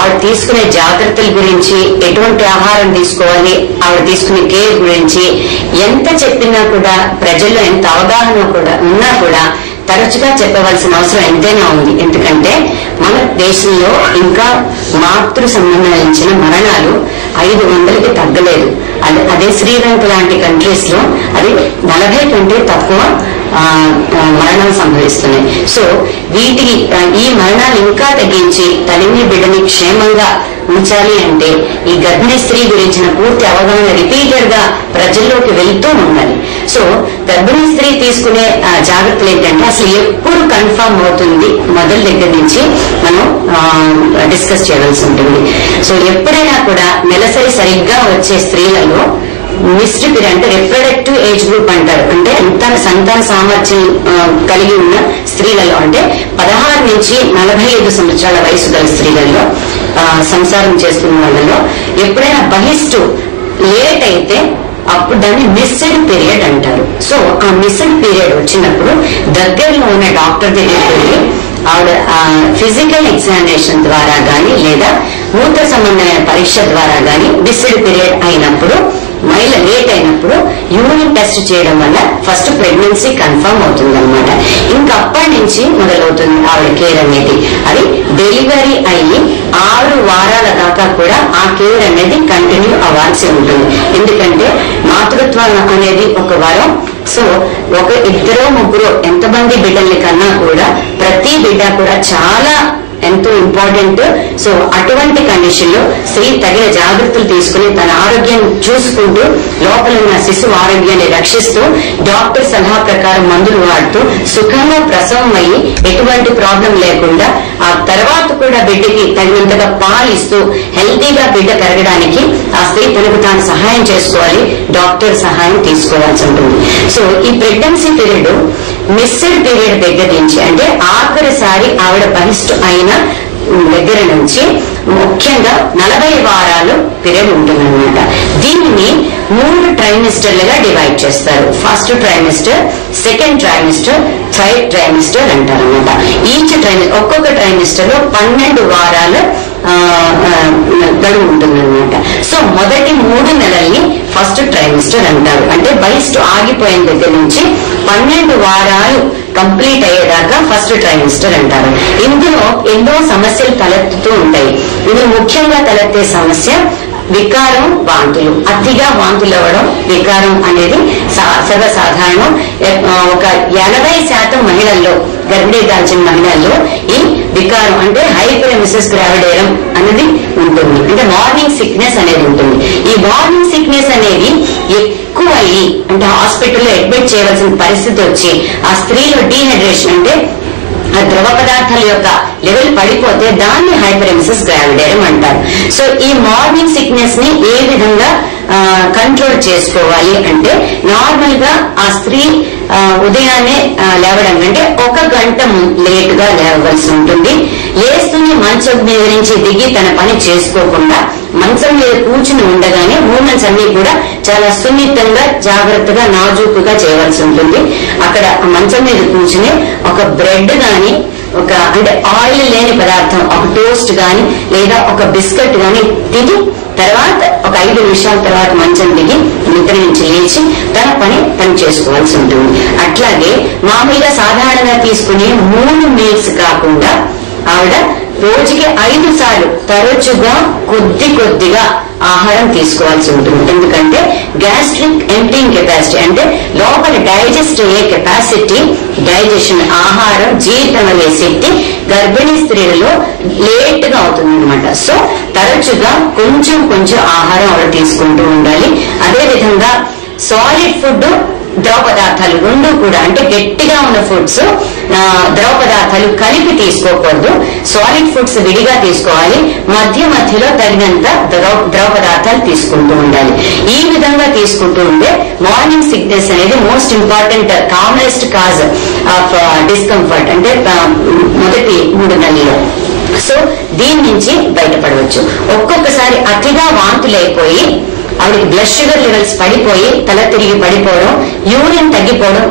ఆవిడ తీసుకునే జాగ్రత్తల గురించి, ఎటువంటి ఆహారం తీసుకోవాలి, ఆవిడ తీసుకునే కేర్ గురించి ఎంత చెప్పినా కూడా, ప్రజల్లో ఎంత అవగాహన కూడా ఉన్నా కూడా తరచుగా చెప్పవలసిన అవసరం ఎంతైనా ఉంది. ఎందుకంటే మన దేశంలో ఇంకా మాతృ సంబంధించిన మరణాలు 500కి తగ్గలేదు. అదే శ్రీలంక లాంటి కంట్రీస్ లో అది 40 కంటే తక్కువ మరణాలు సంభవిస్తున్నాయి. సో వీటికి ఈ మరణాలు ఇంకా తగ్గించి తల్లిని బిడ్డని క్షేమంగా ఉంచాలి అంటే ఈ గర్భిణీ స్త్రీ గురించిన పూర్తి అవగాహన రిపీటెడ్ గా ప్రజల్లోకి వెళ్తూ ఉండాలి. సో గర్భిణీ స్త్రీ తీసుకునే జాగ్రత్తలు ఏంటంటే అసలు ఎప్పుడు కన్ఫర్మ్ అవుతుంది మొదటి దగ్గర నుంచి మనం డిస్కస్ చేయవలసి ఉంటుంది. సో ఎప్పుడైనా కూడా నెలసరి సరిగ్గా వచ్చే స్త్రీలలో మిస్డ్ పీరియడ్ అంటే రిప్రొడక్టివ్ ఏజ్ గ్రూప్ అంటారు. అంటే సంతాన సామర్థ్యం కలిగి ఉన్న స్త్రీలలో అంటే 16 నుంచి 45 సంవత్సరాల వయసు గల స్త్రీలలో సంసారం చేస్తున్న వాళ్ళలో ఎప్పుడైనా బహిష్టు లేట్ అయితే అప్పుడు దాన్ని మిస్డ్ పీరియడ్ అంటారు. సో ఆ మిస్డ్ పీరియడ్ వచ్చినప్పుడు దగ్గరలో ఉన్న డాక్టర్ దగ్గరికి వెళ్ళి ఆవిడ ఫిజికల్ ఎగ్జామినేషన్ ద్వారా గాని లేదా మూత్ర సంబంధమైన పరీక్ష ద్వారా గాని మిస్డ్ పీరియడ్ అయినప్పుడు, మహిళ లేట్ అయినప్పుడు యూరిన్ టెస్ట్ చేయడం వల్ల ఫస్ట్ ప్రెగ్నెన్సీ కన్ఫర్మ్ అవుతుంది అనమాట. ఇంకా అప్పటి నుంచి మొదలవుతుంది ఆవిడ కేర్ అనేది. అది డెలివరీ అయ్యి 6 వారాల దాకా కూడా ఆ కేర్ అనేది కంటిన్యూ అవ్వాల్సి ఉంటుంది. ఎందుకంటే మాతృత్వం అనేది ఒక వరం. సో ఒక 2 3 ఎంతమంది బిడ్డల్ని కన్నా కూడా ప్రతి బిడ్డ కూడా చాలా ఎంతో ఇంపార్టెంట్. సో అటువంటి కండిషన్ లో స్త్రీ తగిన జాగ్రత్తలు తీసుకుని తన ఆరోగ్యం చూసుకుంటూ లోపల ఉన్న శిశువు ఆరోగ్యాన్ని రక్షిస్తూ డాక్టర్ సలహా ప్రకారం మందులు వాడుతూ సుఖంగా ప్రసవం అయ్యి ఎటువంటి ప్రాబ్లం లేకుండా ఆ తర్వాత కూడా బిడ్డకి తగినంతగా పాలిస్తూ హెల్తీగా బిడ్డ పెరగడానికి ఆ స్త్రీ తనకు తాను సహాయం చేసుకోవాలి, డాక్టర్ సహాయం తీసుకోవాల్సి ఉంటుంది. సో ఈ ప్రెగ్నెన్సీ పీరియడ్ మిస్డ్ పీరియడ్ దగ్గర నుంచి అంటే ఆఖరిసారి ఆవిడ బహిష్టు అయిన దగ్గర నుంచి ముఖ్యంగా 40 వారాలు పీరియడ్ ఉంటుందన్నమాట. దీనిని 3 ట్రైమిస్టర్లుగా డివైడ్ చేస్తారు. First trimester, second trimester, third trimester అంటారు అనమాట. ఒక్కొక్క ట్రైమిస్టర్ లో 12 వారాలు గడువు ఉంటుందన్నమాట. సో మొదటి 3 నెలల్ని ఫస్ట్ ట్రైమిస్టర్ అంటారు. అంటే బహిష్టు ఆగిపోయిన దగ్గర నుంచి 12 వారాలు కంప్లీట్ అయ్యేదాకా ఫస్ట్ ట్రైమిస్టర్ అంటారు. ఇందులో ఎన్నో సమస్యలు తలెత్తుతూ ఉంటాయి. ఇది ముఖ్యంగా తలెత్తే సమస్య వికారం, వాంతులు. అతిగా వాంతులు అవ్వడం, వికారం అనేది సర్వసాధారణం. ఒక 80% మహిళల్లో, గర్భిణీ దాల్చిన మహిళల్లో ఈ వికారం అంటే హైపరెమిసిస్ గ్రావిడేరం అనేది ఉంటుంది. అంటే మార్నింగ్ సిక్నెస్ అనేది ఉంటుంది. ఈ మార్నింగ్ సిక్నెస్ అనేది ఎక్కువ అయ్యి అంటే హాస్పిటల్లో అడ్మిట్ చేయవలసిన పరిస్థితి వచ్చి ఆ స్త్రీలో డీహైడ్రేషన్ అంటే ఆ ద్రవ పదార్థాల యొక్క లెవెల్ పడిపోతే దాన్ని హైపరెమిసిస్ గ్రావిడేరం అంటారు. సో ఈ మార్నింగ్ సిక్నెస్ ని ఏ విధంగా కంట్రోల్ చేసుకోవాలి అంటే నార్మల్ గా ఆ స్త్రీ ఉదయాన్నే లేవడం కంటే 1 గంట లేటుగా లేవవలసి ఉంటుంది. లేస్తూనే మంచం మీద నుంచి దిగి తన పని చేసుకోకుండా మంచం మీద కూర్చుని ఉండగానే మూమెంట్స్ అన్ని కూడా చాలా సున్నితంగా, జాగ్రత్తగా, నాజూకుగా చేయవలసి ఉంటుంది. అక్కడ మంచం మీద కూర్చుని ఒక బ్రెడ్ గాని, ఒక అంటే ఆయిల్ లేని పదార్థం, ఒక టోస్ట్ గాని లేదా ఒక బిస్కెట్ గాని తిని తర్వాత ఒక 5 నిమిషాల తర్వాత మంచం దిగి నిద్ర నుంచి లేచి తన పని తను చేసుకోవాల్సి ఉంటుంది. అట్లాగే మామూలుగా సాధారణంగా తీసుకునే 3 మీల్స్ కాకుండా ఆవిడ రోజుకి 5 సార్లు తరచుగా కొద్దిగా ఆహారం తీసుకోవాల్సి ఉంటుంది. ఎందుకంటే గ్యాస్ట్రిక్ ఎంప్టింగ్ కెపాసిటీ అంటే లోపల డైజెస్ట్ అయ్యే కెపాసిటీ, డైజెషన్ ఆహారం జీర్ణం అయ్యే శక్తి గర్భిణీ స్త్రీలలో లేట్ గా అవుతుంది అనమాట. సో తరచుగా కొంచెం ఆహారం ఆవిడ తీసుకుంటూ ఉండాలి. అదే విధంగా సాలిడ్ ఫుడ్, ద్రవ పదార్థాలు 2 కూడా అంటే గట్టిగా ఉన్న ఫుడ్స్, ద్రవ పదార్థాలు కలిపి తీసుకోకూడదు. సాలిడ్ ఫుడ్స్ విడిగా తీసుకోవాలి. మధ్యలో తగినంత ద్రవ పదార్థాలు తీసుకుంటూ ఉండాలి. ఈ విధంగా తీసుకుంటూ ఉంటే మార్నింగ్ సిక్నెస్ అనేది most important commonest cause of discomfort అంటే మొదటి 3 నెలల్లో. సో దీని నుంచి బయటపడవచ్చు. ఒక్కొక్కసారి అతిగా వాంతులైపోయి ఆవిడకి బ్లడ్ షుగర్ లెవెల్స్ పడిపోయి తల తిరిగి పడిపోవడం, యూరిన్ తగ్గిపోవడం,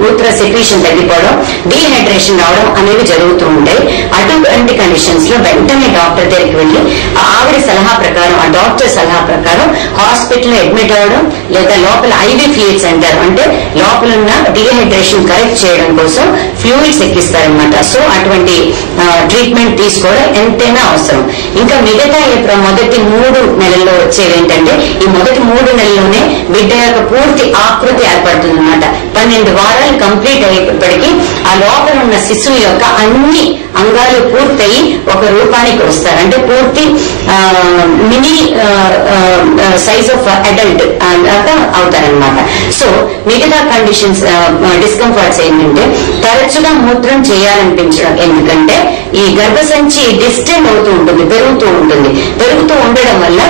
మూత్ర సెక్రీషన్ తగ్గిపోవడం, డీహైడ్రేషన్ రావడం అనేవి జరుగుతూ ఉంటాయి. అటువంటి కండిషన్స్ లో వెంటనే డాక్టర్ దగ్గరికి వెళ్లి ఆవిడ సలహా ప్రకారం, ఆ డాక్టర్ సలహా ప్రకారం హాస్పిటల్ లో అడ్మిట్ అవ్వడం, లేదా లోపల ఐవీ ఫ్లూయిడ్స్ అంటారు, అంటే లోపల ఉన్న డీహైడ్రేషన్ కరెక్ట్ చేయడం కోసం ఫ్లూయిడ్స్ ఎక్కిస్తారనమాట. సో అటువంటి ట్రీట్మెంట్ తీసుకోవడం ఎంతైనా అవసరం. ఇంకా మిగతా మొదటి 3 నెలల్లో వచ్చేవి ఏంటంటే, ఈ మొదటి 3 నెలల్లోనే బిడ్డ యొక్క పూర్తి ఆకృతి ఏర్పడుతుంది అనమాట. 12 వారాలు కంప్లీట్ అయ్యేప్పటికీ ఆ లోపల ఉన్న శిశువు యొక్క అన్ని అంగాలు పూర్తయి ఒక రూపానికి వస్తారు, అంటే పూర్తి మినీ సైజ్ ఆఫ్ అడల్ట్ అవుతారనమాట. సో మిగతా కండిషన్స్ డిస్కంఫర్ట్స్ ఏంటంటే, తరచుగా మూత్రం చేయాలనిపించడం. ఎందుకంటే ఈ గర్భసంచి డిస్టెండ్ అవుతూ ఉంటుంది, పెరుగుతూ ఉండడం వల్ల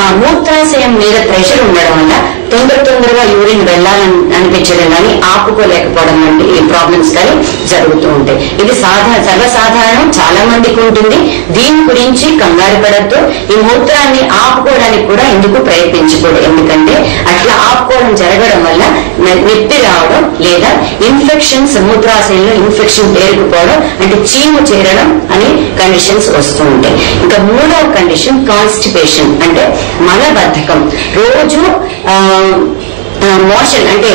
ఆ మూత్రాశయం మీద ప్రెషర్ ఉండడం వల్ల తొందరగా యూరిన్ వెళ్లాలని అనిపించడం కానీ ఆపుకోలేకపోవడం వంటి ఈ ప్రాబ్లమ్స్ కానీ జరుగుతూ ఉంటాయి. ఇది సర్వసాధారణం, చాలా మందికి ఉంటుంది. దీని గురించి కంగారు పడద్దు. ఈ మూత్రాన్ని ఆపుకోవడానికి కూడా ఎందుకు ప్రయత్నించకూడదు. ఎందుకంటే అట్లా ఆపుకోవడం జరగడం వల్ల నొప్పి రావడం, లేదా ఇన్ఫెక్షన్స్, మూత్రాశయంలో ఇన్ఫెక్షన్ పేరుకుపోవడం, అంటే చీము చేరడం అనే కండిషన్స్ వస్తూ ఉంటాయి. ఇంకా 3వ కండిషన్ కాన్స్టిపేషన్, అంటే మలబద్ధకం. రోజు మోషన్ అంటే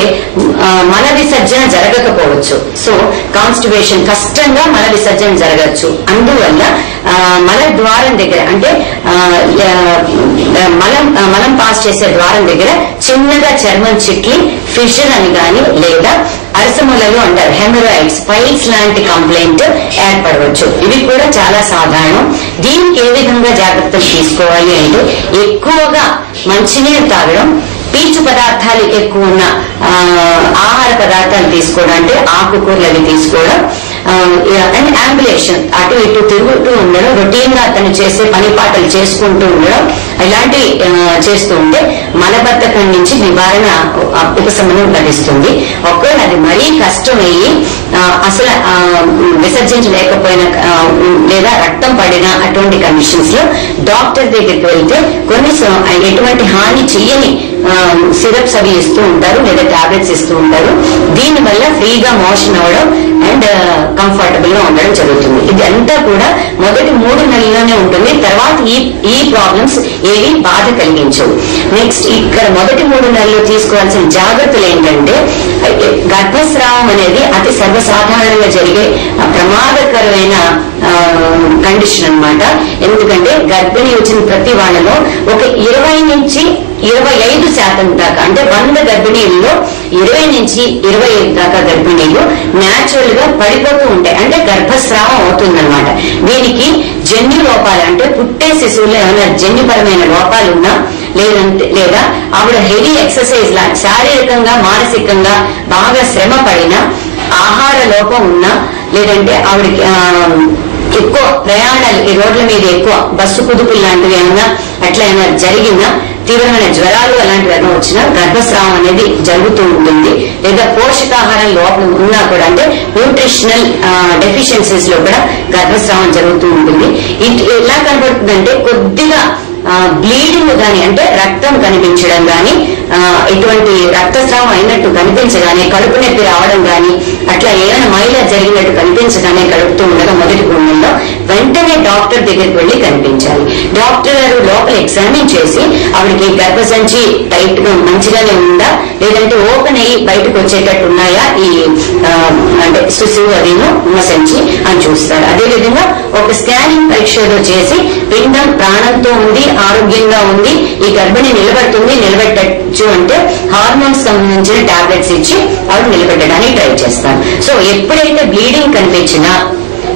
మల విసర్జన జరగకపోవచ్చు. సో కాన్స్టిపేషన్, కష్టంగా మల విసర్జన జరగచ్చు. అందువల్ల మల ద్వారం దగ్గర, అంటే మలం పాస్ చేసే ద్వారం దగ్గర చిన్నగా చర్మం చిట్లి ఫిషర్ అని గాని, లేదా అరసములలో అంటారు హెమరాయిడ్స్, పైల్స్ లాంటి కంప్లైంట్ ఏర్పడవచ్చు. ఇవి కూడా చాలా సాధారణం. దీనికి ఏ విధంగా జాగ్రత్తలు తీసుకోవాలి అంటే, ఎక్కువగా మంచినీరు తాగడం, పీచు పదార్థాలు ఎక్కువ ఉన్న ఆహార పదార్థాలు తీసుకోవడం, అంటే ఆకుకూరలు అవి తీసుకోవడం, అండ్ అంబులేషన్, అటు ఇటు తిరుగుతూ ఉండడం, రొటీన్ గా అతను చేసే పని పాటలు చేసుకుంటూ ఉండడం, ఇలాంటివి చేస్తూ ఉంటే మలబద్ధకం నుంచి నివారణ, ఉపశమనం లభిస్తుంది. ఒకవేళ అది మరీ కష్టమయ్యి అసలు విసర్జించలేకపోయినా, లేదా రక్తం పడిన అటువంటి కండిషన్స్ లో డాక్టర్ దగ్గరికి వెళ్తే కొన్ని ఎటువంటి హాని చెయ్యని సిరప్స్ అవి ఇస్తూ ఉంటారు, లేదా టాబ్లెట్స్ ఇస్తూ ఉంటారు. దీనివల్ల ఫ్రీగా మోషన్ అవడం అండ్ కంఫర్టబుల్ గా ఉండడం జరుగుతుంది. ఇది అంతా కూడా మొదటి 3 నెలల్లోనే ఉంటుంది. తర్వాత ఈ ప్రాబ్లమ్స్ ఏవి బాధ కలిగించవు. నెక్స్ట్ ఇక్కడ మొదటి 3 నెలల్లో తీసుకోవాల్సిన జాగ్రత్తలు ఏంటంటే, గర్భస్రావం అనేది అతి సర్వసాధారణంగా జరిగే ప్రమాదకరమైన కండిషన్ అన్నమాట. ఎందుకంటే గర్భిణి వచ్చిన ప్రతి వాళ్ళలో ఒక 20 నుంచి 25% దాకా, అంటే 100 గర్భిణీల్లో 20 నుంచి 25 దాకా గర్భిణీలు న్యాచురల్ గా పడిపోతూ ఉంటాయి, అంటే గర్భస్రావం అవుతుందన్నమాట. దీనికి జన్యు లోపాలు, అంటే పుట్టే శిశువులో ఏమైనా జన్యుపరమైన లోపాలు ఉన్నా, లేదా ఆవిడ హెవీ ఎక్సర్సైజ్ లా శారీరకంగా మానసికంగా బాగా శ్రమ పడినా, ఆహార లోపం ఉన్నా, లేదంటే ఆవిడకి ఎక్కువ ప్రయాణాలు, ఈ రోడ్ల మీద ఎక్కువ బస్సు కుదుపులు లాంటివి ఏమైనా అట్లా ఏమైనా జరిగినా, తీవ్రమైన జ్వరాలు అలాంటివి ఏమైనా వచ్చినా గర్భస్రావం అనేది జరుగుతూ ఉంటుంది. లేదా పోషకాహారం లోపం ఉన్నా కూడా, అంటే న్యూట్రిషనల్ డెఫిషియన్సీస్ లో కూడా గర్భస్రావం జరుగుతూ ఉంటుంది. ఎలా కనబడుతుందంటే, కొద్దిగా బ్లీడింగ్ గాని, అంటే రక్తం కనిపించడం గాని, ఇటువంటి రక్తస్రావం అయినట్టు కనిపించగానే కడుపు నొప్పి రావడం గాని, అట్లా ఏమైనా మైల జరిగినట్టు కనిపించగానే కడుపుతూ ఉండగా మొదటి గుండెల్లో వెంటనే డాక్టర్ దగ్గరికి వెళ్లి కనిపించాలి. డాక్టర్ గారు లోపల ఎగ్జామిన్ చేసి ఆవిడకి గర్భసంచి టైట్ గా మంచిగానే ఉందా, లేదంటే ఓపెన్ అయ్యి బయటకు వచ్చేటట్టు ఉన్నాయా ఈ అంటే శిశువు అదిను సంచి అని చూస్తారు. అదేవిధంగా ఒక స్కానింగ్ పరీక్షలో చేసి పిండం ప్రాణంతో ఉంది, ఆరోగ్యంగా ఉంది, ఈ గర్భిణి నిలబెట్టచ్చు అంటే హార్మోన్స్ సంబంధించిన టాబ్లెట్స్ ఇచ్చి ఆవిడ నిలబెట్టడానికి ట్రై చేస్తాను. సో ఎప్పుడైతే బ్లీడింగ్ కనిపించినా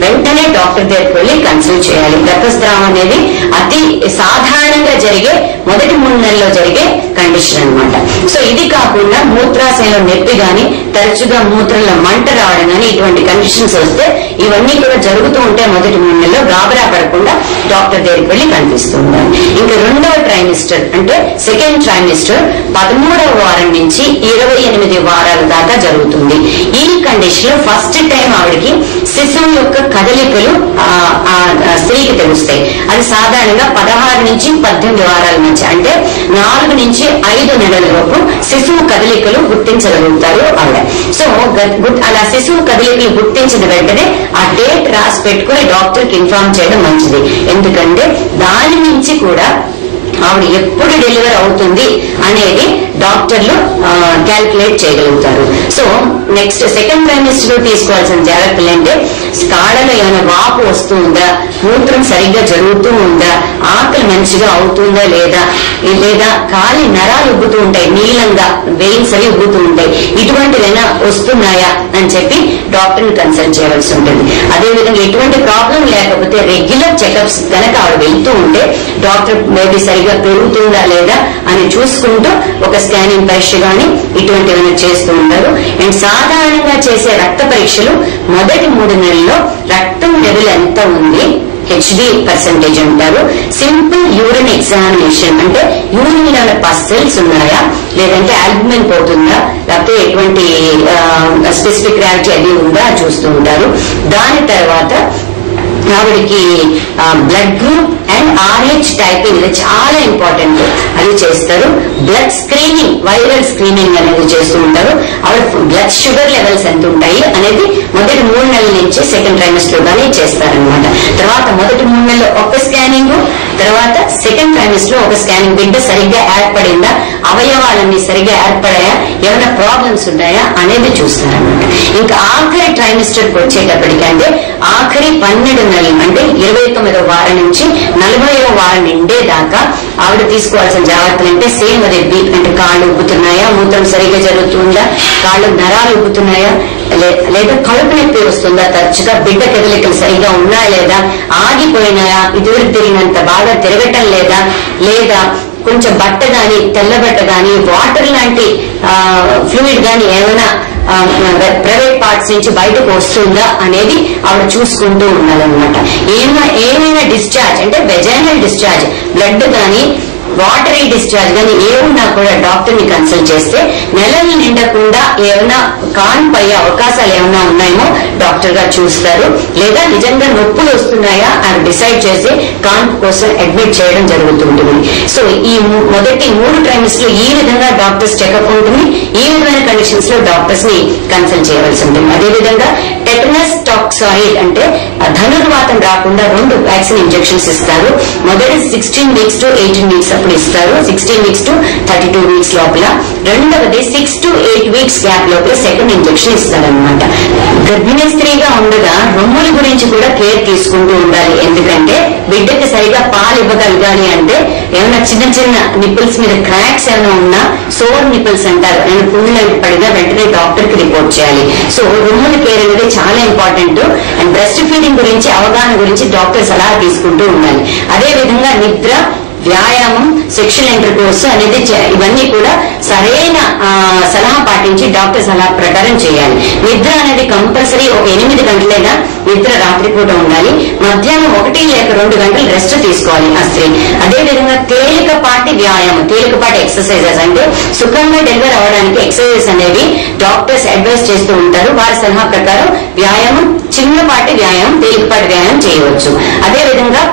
వెంటనే డాక్టర్ దగ్గరికి వెళ్ళి కన్సల్ట్ చేయాలి. గర్భస్రావం అనేది అతి సాధారణంగా జరిగే మొదటి 3 నెలల్లో జరిగే కండిషన్ అన్నమాట. సో ఇది కాకుండా మూత్రాశయంలో నొప్పి గాని, తరచుగా మూత్రంలో మంట రావడం గాని, ఇటువంటి కండిషన్స్ వస్తే ఇవన్నీ కూడా జరుగుతూ ఉంటే మొదటి 3 నెలల్లో గాబరా పడకుండా డాక్టర్ దగ్గరికి వెళ్లి కనిపిస్తూ ఉండాలి. ఇంకా రెండవ ట్రైమిస్టర్ అంటే సెకండ్ ట్రైమిస్టర్ 13వ వారం నుంచి 28 వారాల దాకా జరుగుతుంది. ఈ కండిషన్ లో ఫస్ట్ టైం ఆవిడకి శిశువు యొక్క కదలికలు స్త్రీకి తెలుస్తాయి. అది సాధారణంగా 16 నుంచి 18 వారాల మధ్య అంటే 4 నుంచి 5 నెలల లోపు శిశువు కదలికలు గుర్తించగలుగుతారు ఆవిడ. సో అలా శిశువు కదలికలు గుర్తించిన వెంటనే ఆ డేట్ రాసి పెట్టుకుని డాక్టర్ కి ఇన్ఫార్మ్ చేయడం మంచిది. ఎందుకంటే దాని నుంచి కూడా ఆవిడ ఎప్పుడు డెలివరీ అవుతుంది అనేది డాక్టర్లు క్యాల్కులేట్ చేయగలుగుతారు. సో నెక్స్ట్ సెకండ్ ట్రైమిస్టర్ లో తీసుకోవాల్సిన జాగ్రత్తలు అంటే కాళ్ళలో ఏమైనా వాపు వస్తుందా, మూత్రం సరిగ్గా జరుగుతూ ఉందా, ఆకలి మంచిగా అవుతుందా లేదా కాలి నరాలు ఉబ్బుతూ ఉంటాయి, నీలంగా వెయిన్స్ అవి ఉబ్బుతూ ఉంటాయి, ఇటువంటివైనా వస్తున్నాయా అని చెప్పి డాక్టర్ ని కన్సల్ట్ చేయవలసి ఉంటుంది. అదేవిధంగా ఎటువంటి ప్రాబ్లం లేకపోతే రెగ్యులర్ చెకప్స్ కనుక ఆవిడ వెళ్తూ ఉంటే డాక్టర్ మేబీ సరిగ్గా పెరుగుతుందా లేదా అని చూసుకుంటూ ఒక స్కానింగ్ పరీక్ష గాని ఇటువంటివన్నీ చేస్తూ ఉంటారు. అండ్ సాధారణంగా చేసే రక్త పరీక్షలు మొదటి 3 నెలల్లో రక్తం లెవెల్ ఎంత ఉంది, హెచ్డి పర్సెంటేజ్ అంటారు. సింపుల్ యూరిన్ ఎగ్జామినేషన్ అంటే యూరిన్ లో పస్సెల్స్ ఉన్నాయా, లేదంటే ఆల్బుమిన్ పోతుందా, లేకపోతే ఎటువంటి స్పెసిఫిక్ ర్యాలిటీ అది ఉందా చూస్తూ ఉంటారు. దాని తర్వాత ఆవిడికి blood group and RH typing ఇది చాలా ఇంపార్టెంట్, అది చేస్తారు. బ్లడ్ స్క్రీనింగ్, వైరల్ స్క్రీనింగ్ అనేది చేస్తూ ఉంటారు. ఆవిడ బ్లడ్ షుగర్ లెవెల్స్ ఎంత ఉంటాయి అనేది మొదటి 3 నెలల నుంచి సెకండ్ ట్రైమిస్టర్ గానీ చేస్తారనమాట. తర్వాత మొదటి 3 నెలలు ఒక స్కానింగ్, తర్వాత సెకండ్ ట్రైమిస్టర్ లో ఒక స్కానింగ్, బిడ్డ సరిగ్గా ఏర్పడిందా, అవయవాలన్నీ సరిగ్గా ఏర్పడాయా, ఏమైనా ప్రాబ్లమ్స్ ఉన్నాయా అనేది చూస్తారనమాట. ఇంకా ఆఖరి ట్రైమిస్టర్ కి వచ్చేటప్పటికంటే ఆఖరి 12 నెలలు అంటే 29వ వారం నుంచి 40వ వారం నిండేదాకా ఆవిడ తీసుకోవాల్సిన జాగ్రత్తలు అంటే సేమ్ అదే అంటే కాళ్ళు ఉబ్బుతున్నాయా, మూత్రం సరిగ్గా జరుగుతుందా, కాళ్ళు నరాలు ఉబ్బుతున్నాయా, లేదా కడుపు నొప్పి వస్తుందా, తరచుగా బిడ్డ కదలికలు సరిగ్గా ఉన్నాయా లేదా, ఆగిపోయినాయా, ఇదివరకు తిరిగినంత బాగా తిరగటం లేదా కొంచెం బట్ట గాని, తెల్ల బట్ట గాని, వాటర్ లాంటి ఫ్లూయిడ్ గాని ఏమైనా ప్రైవేట్ పార్ట్స్ నుంచి బయటకు వస్తుందా అనేది ఆవిడ చూసుకుంటూ ఉండాలన్నమాట. ఏమైనా డిశ్చార్జ్ అంటే వెజైనల్ డిశ్చార్జ్, బ్లడ్ గాని వాటరీ డిశ్చార్జ్ గాని ఏమున్నా కూడా డాక్టర్ ని కన్సల్ట్ చేస్తే నెలలు నిండకుండా ఏమైనా కాన్పయ్యే అవకాశాలు ఏమైనా ఉన్నాయేమో డాక్టర్ గారు చూస్తారు. లేదా నిజంగా నొప్పులు వస్తున్నాయా అని డిసైడ్ చేసి కాన్పు కోసం అడ్మిట్ చేయడం జరుగుతుంటుంది. సో ఈ మొదటి 3 ట్రైమిస్టర్ లో ఈ విధంగా డాక్టర్స్ చెకప్ ఉంటుంది. ఈ విధమైన కండిషన్స్ లో డాక్టర్స్ ని కన్సల్ట్ చేయవలసి ఉంటుంది. అదేవిధంగా టెటనస్ టాక్సాయిడ్ అంటే ధనుర్వాతం రాకుండా 2 వ్యాక్సిన్ ఇంజెక్షన్స్ ఇస్తారు. మొదటి 16 వీక్స్ టు 18 వీక్స్ అప్పుడు ఇస్తారు, 16 వీక్స్ టు 32 వీక్స్ లోపల. రెండవది 6 to 8 వీక్స్ గ్యాప్ లోపల సెకండ్ ఇంజెక్షన్ ఇస్తారనమాట. గర్భిణీ స్త్రీగా ఉండగా రొమ్ముల గురించి కూడా కేర్ తీసుకుంటూ ఉండాలి. ఎందుకంటే బిడ్డకి సరిగా పాలు ఇవ్వగలగాలి అంటే ఏమైనా చిన్న చిన్న నిపుల్స్ మీద క్రాక్స్ ఏమైనా ఉన్నా, సోర్ నిపుల్స్ అంటారు, నేను పుండ్లు పడినా వెంటనే డాక్టర్ కి రిపోర్ట్ చేయాలి. సో రొమ్ముల కేర్ అనేది చాలా ఇంపార్టెంట్. అండ్ బ్రెస్ట్ ఫీడింగ్ గురించి అవగాహన గురించి డాక్టర్ సలహా తీసుకుంటూ ఉండాలి. అదే విధంగా నిద్ర, వ్యాయామం, సెక్షువల్ ఇంటర్కోర్స్ అనేది ఇవన్నీ కూడా సరైన సలహా పాటించి డాక్టర్ సలహా ప్రకారం చేయాలి. నిద్ర అనేది కంపల్సరీ ఒక 8 గంటలైనా నిద్ర రాత్రిపూట ఉండాలి. మధ్యాహ్నం 1 లేక 2 గంటలు రెస్ట్ తీసుకోవాలి ఆ స్త్రీ. అదేవిధంగా తేలికపాటి వ్యాయామం, తేలికపాటి ఎక్సర్సైజెస్ అంటే సుఖంగా డెలివరీ అవ్వడానికి ఎక్సర్సైజెస్ అనేవి డాక్టర్స్ అడ్వైస్ చేస్తూ ఉంటారు. వారి సలహా ప్రకారం వ్యాయామం, చిన్నపాటి వ్యాయామం, తేలికపాటి వ్యాయామం చేయవచ్చు. అదేవిధంగా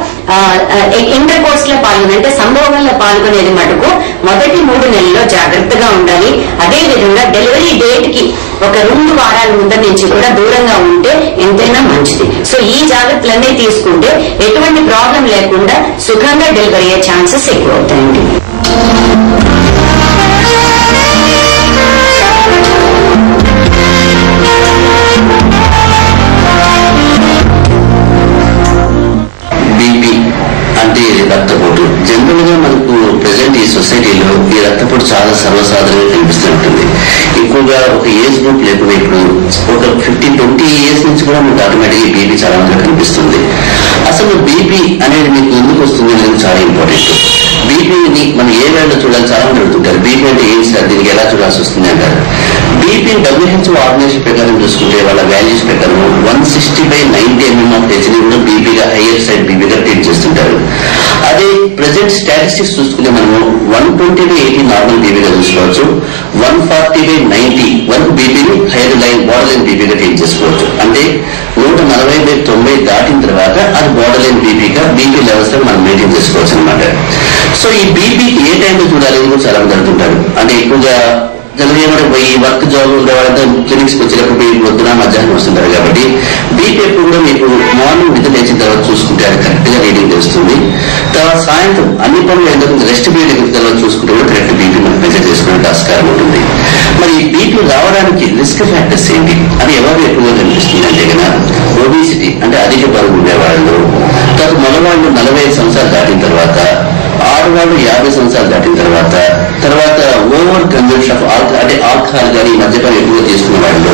ఇంటర్ కోర్స్ లో అంటే సంభోగంలో పాల్గొనేది మటుకు మొదటి 3 నెలల్లో జాగ్రత్తగా ఉండాలి. అదే విధంగా డెలివరీ డేట్ కి ఒక 2 వారాల ముందు నుంచి కూడా దూరంగా ఉంటే ఎంతైనా మంచిది. సో ఈ జాగ్రత్తలన్నీ తీసుకుంటే ఎటువంటి ప్రాబ్లం లేకుండా సుఖంగా డెలివరీ అయ్యే ఛాన్సెస్ ఎక్కువ అవుతాయండి. రక్తపోటు జనరల్ గా మనకు ప్రెసెంట్ ఈ సొసైటీలో ఈ రక్తపోటు చాలా సర్వసాధారణంగా కనిపిస్తూ ఉంటుంది. ఎక్కువగా ఒక ఏజ్ గ్రూప్ లేకుండా ఇప్పుడు ఒక 15-20 years నుంచి కూడా మీకు ఆటోమేటిక్గా బీపీ చాలా మందిలో కనిపిస్తుంది. అసలు బీపీ అనేది మీకు ఎందుకు వస్తుంది అనేది చాలా ఇంపార్టెంట్. బీపీని మనం ఏ వేళలో చూడాలి చాలా మంది అడుగుతుంటారు. బీపీ అంటే ఏంటి సార్, దీనికి ఎలా చూడాల్సి వస్తుంది అంటారు. బీపీని WHO ఆర్గనైజేషన్ ప్రకారం చూసుకుంటే వాళ్ళ వాల్యూస్ ప్రకారం 160/90 mm ఆఫ్ హెచ్ని కూడా బీపీగా హైయర్ సైడ్ బీపీగా ట్రీట్ చేస్తుంటారు. అదే ప్రెసెంట్ స్టాటిస్టిక్స్ చూసుకుంటే మనము 120/80 నార్మల్ బీపీగా చూసుకోవచ్చు, 140/90 వరకు బీపీని హైయర్ లైన్ బార్డర్ లైన్ బీపీగా ట్రీట్ చేసుకోవచ్చు. అంటే 140/90 దాటిన తర్వాత అది బార్డర్ లైన్ బీపీగా బీపీ లెవెల్స్ లో మనం మెయింటైన్ చేసుకోవచ్చు అనమాట. సో ఈ బీపీకి ఏ టైంలో చూడాలి కూడా చాలా మంది అడుగుతుంటారు. అంటే ఎక్కువగా జనరల్గా పోయి వర్క్ జాబ్ ఉండే వాళ్ళతో క్లినిక్స్కి వచ్చేటప్పుడు బీపీ పొద్దున మధ్యాహ్నం వస్తుంటారు. కాబట్టి బీపీ ఎప్పుడు కూడా మీకు మార్నింగ్ నిద్ర లేచిన తర్వాత చూసుకుంటే అది కరెక్ట్ గా రీడింగ్ తెలుస్తుంది. తర్వాత సాయంత్రం అన్ని పనులు ఎందుకు రెస్ట్ పీరియడ్ తర్వాత చూసుకుంటే కూడా కరెక్ట్ బీపీ మనం మెజర్ చేసుకునే ఆస్కారం ఉంటుంది. మరి బీపీ రావడానికి రిస్క్ ఫ్యాక్టర్స్ ఏంటి అని ఎవరు ఎక్కువగా కనిపిస్తుంది అంటే కనుక ఒబిసిటీ అంటే అధిక బరువు ఉండేవాళ్ళు, తర్వాత మగవాళ్ళు 45 సంవత్సరాలు దాటిన తర్వాత, ఆడవాళ్ళు 50 సంవత్సరాలు దాటిన తర్వాత ఓవర్ కన్జంప్షన్ ఆఫ్ ఆల్కహాల్ అంటే ఆల్కహాల్ కానీ మద్యపానం ఎక్కువగా తీసుకునే వాళ్ళు,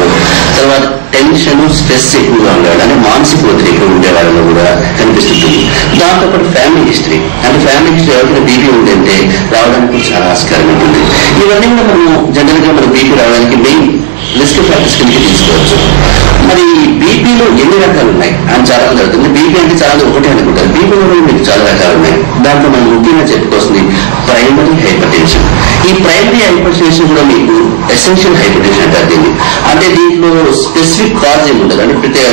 తర్వాత టెన్షన్ స్ట్రెస్ ఎక్కువగా ఉండేవాళ్ళు అంటే మానసిక ఒత్తిడి ఎక్కువ ఉండే వాళ్ళలో కూడా కనిపిస్తుంటుంది. దాంతోపాటు ఫ్యామిలీ హిస్టరీ అంటే ఫ్యామిలీ హిస్టరీ ఎవరికైనా బీపీ ఉందంటే రావడానికి కూడా చాలా ఆస్కారం ఉంటుంది. ఇవన్నీ కూడా మనము జనరల్ గా మన బీపీ రావడానికి మెయిన్ రిస్క్ ఫ్యాక్టర్స్ కిందకి తీసుకోవచ్చు. మరి బీపీలో ఎన్ని రకాలు ఉన్నాయి అని చాలా మంది అడుగుతుంది. బీపీ అంటే చాలా ఒకటే అనుకుంటారు. బీపీలో మీకు చాలా రకాలు ఉన్నాయి. దాంట్లో మనం ముఖ్యంగా చెప్పుకోవాల్సింది ప్రైమరీ హైపర్ టెన్షన్. ఈ ప్రైమరీ హైపర్ టెన్షన్ కూడా మీకు ఎసెన్షియల్ హైపర్ టెన్షన్ అంటారు దీన్ని. అంటే దీంట్లో స్పెసిఫిక్ కాజ్ ఏమి ఉండదు, అంటే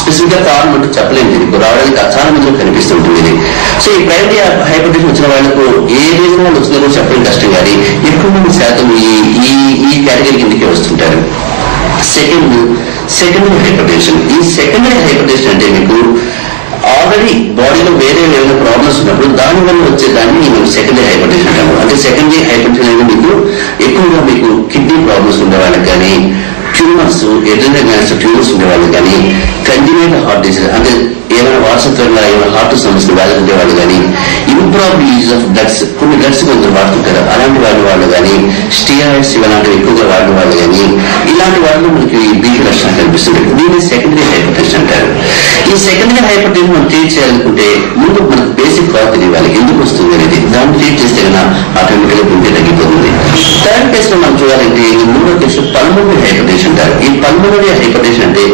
స్పెసిఫిక్ గా కారణం అంటూ చెప్పలేము. దీనికి రావడానికి చాలా మందిలో కనిపిస్తుంటుంది ఇది. సో ఈ ప్రైమరీ హైపర్ టెన్షన్ వచ్చిన వాళ్ళకు ఏ రీజన్ వాళ్ళు వచ్చినా కూడా చెప్పడం కష్టం, కానీ ఎక్కువ మంది శాతం ఈ కేటగిరీ కిందకే వస్తుంటారు. Secondary hyper tension. ఈ సెకండరీ హైపర్ టెన్షన్ అంటే మీకు ఆల్రెడీ బాడీలో వేరే ఏమైనా ప్రాబ్లమ్స్ ఉన్నప్పుడు దాని వల్ల వచ్చేదాన్ని మనం సెకండరీ హైపర్ టెన్షన్ అంటాము. అంటే సెకండరీ హైపర్ టెన్షన్ అనేది మీకు ఎక్కువగా మీకు కిడ్నీ ప్రాబ్లమ్స్ ఉండే వాళ్ళకి కానీ, ట్యూమర్స్ ఎడ్రినల్ గ్లాండ్స్ ట్యూమర్స్ ఉండే వాళ్ళకి కానీ, కంటిన్యూగా హార్ట్ డిసీజ్ అంటే ఏమైనా వారసత్వంగా ఏమైనా హార్ట్ సమస్యలు వ్యాధులు ఉండే వాళ్ళు కానీ, ఇంప్రాపర్ యూజ్ ఆఫ్ డ్రగ్స్ కొన్ని డ్రగ్స్ కొందరు వాడుతుంటారు అలాంటి వాళ్ళు కానీ, స్టీరాయిడ్స్ ఇలాంటివి ఎక్కువగా వాడిన వాళ్ళు కానీ, ఇలాంటి వాళ్ళు మనకి బీపీ లక్షణాలు కనిపిస్తుంది. దీన్ని సెకండరీ హైపర్ టెన్షన్ అంటారు. ఈ సెకండరీ హైపర్ టెన్షన్ మనం ట్రీట్ చేయాలనుకుంటే ముందు మనకు బేసిక్ కాజ్ తెలియాలి ఎందుకు వస్తుంది అనేది. దాన్ని ట్రీట్ చేస్తే కన్నా ఆటోమేటిక్ గా బీపీ తగ్గిపోతుంది. థర్డ్ కేసు లో మనం చూడాలంటే ఈ మూడో కేసు పల్మనరీ హైపర్ టెన్షన్ అంటారు. ఈ పల్మనరీ హైపర్ టెన్షన్ అంటే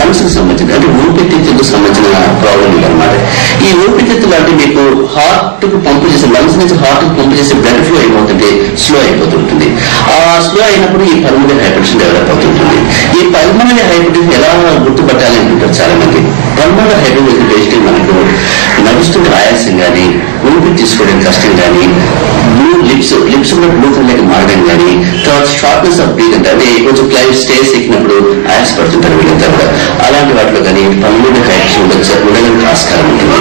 లంగ్స్ కి సంబంధించిన అంటే ఊపిరితిత్తులకు సంబంధించిన ప్రాబ్లం ఇదన్నమాట. ఈ ఊపిరితిత్తులు అంటే మీకు హార్ట్ కు పంపు చేసే లంగ్స్ నుంచి హార్ట్ కు పంపు చేసే బ్లడ్ ఫ్లో అయిపోతుంటే స్లో అయిపోతుంటుంది. ఆ స్లో అయినప్పుడు ఈ పల్మనరీ హైపర్ టెన్షన్ డెవలప్ అవుతుంటుంది. ఈ పల్మనరీ హైపర్ టెన్షన్ ఎలా గుర్తుపట్టాలి అంటుంటారు చాలా మంది. పల్మనరీ హైపర్ టెన్షన్ బేసిక్లీ మనకు నడుస్తుంటే ఆయాసం కానీ, ఊపిరి తీసుకోవడానికి కష్టం కానీ, లిప్స్ కూడా బ్లూ కలర్ మారడం కానీ, తర్వాత షార్ట్నెస్ ఆఫ్ బ్రీత్ అంటే అదే కొంచెం క్లైమ్ స్టేజ్ ఎక్కినప్పుడు ఆయాస పడుతుంటారు వీళ్ళంతా కూడా. అలాంటి వాటిలో కానీ పల్మనరీ హైపర్ ఉండడానికి ఆస్కారం ఉంటుంది.